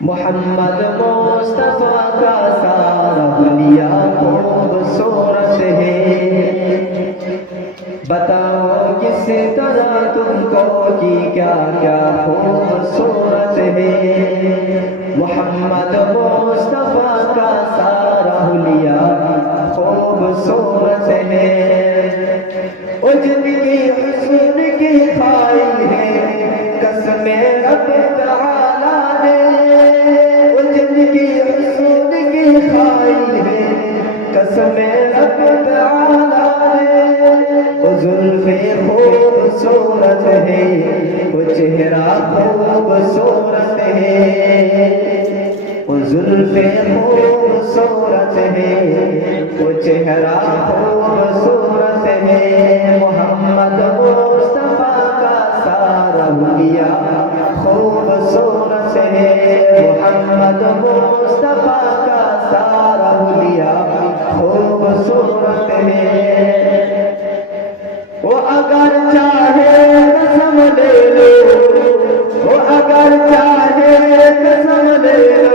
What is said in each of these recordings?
محمد مصطفیٰ کا سارا حلیہ خوبصورت ہے، بتاؤ کس طرح تم کو کہ کیا کیا خوبصورت ہے۔ محمد مصطفیٰ کا سارا حلیہ خوبصورت ہے، وہ جن کی حسن کی خائن ہے قسم رب تعالیٰ نے، وہ جن کی حسن کی خائن ہے قسم رب تعالیٰ نے، وہ زلف خوبصورت ہے، وہ چہرہ خوبصورت ہے، وہ زلف خوبصورت ہے، وہ چہرہ خوبصورت ہے۔ محمد مصطفیٰ کا سارا حلیہ خوبصورت ہے، محمد مصطفیٰ کا سارا حلیہ خوبصورت ہے۔ وہ اگر چاہے قسم لے لو، وہ اگر چاہے قسم لے لو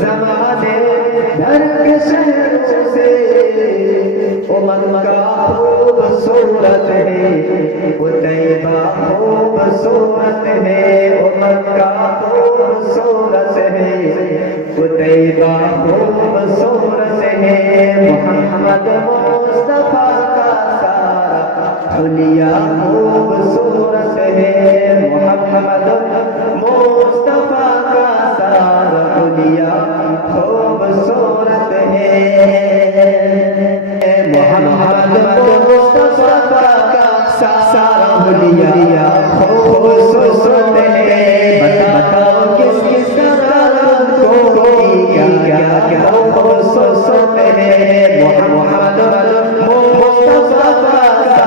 زمانے بھر کے شہروں سے، وہ مکہ خوبصورت ہے، وہ طیبہ خوبصورت ہے، وہ مکہ خوبصورت ہے، وہ طیبہ خوبصورت ہے۔ محمد مصطفیٰ کا سارا حلیہ خوبصورت ہے، محمد مصطفیٰ کا سارا حلیہ خوبصورت ہے، محمد مصطفیٰ کا سارا حلیہ خوبصورت ہے۔ بتاؤ کس طرح کو کیا کیا خوبصورت ہے۔ محمد مصطفیٰ کا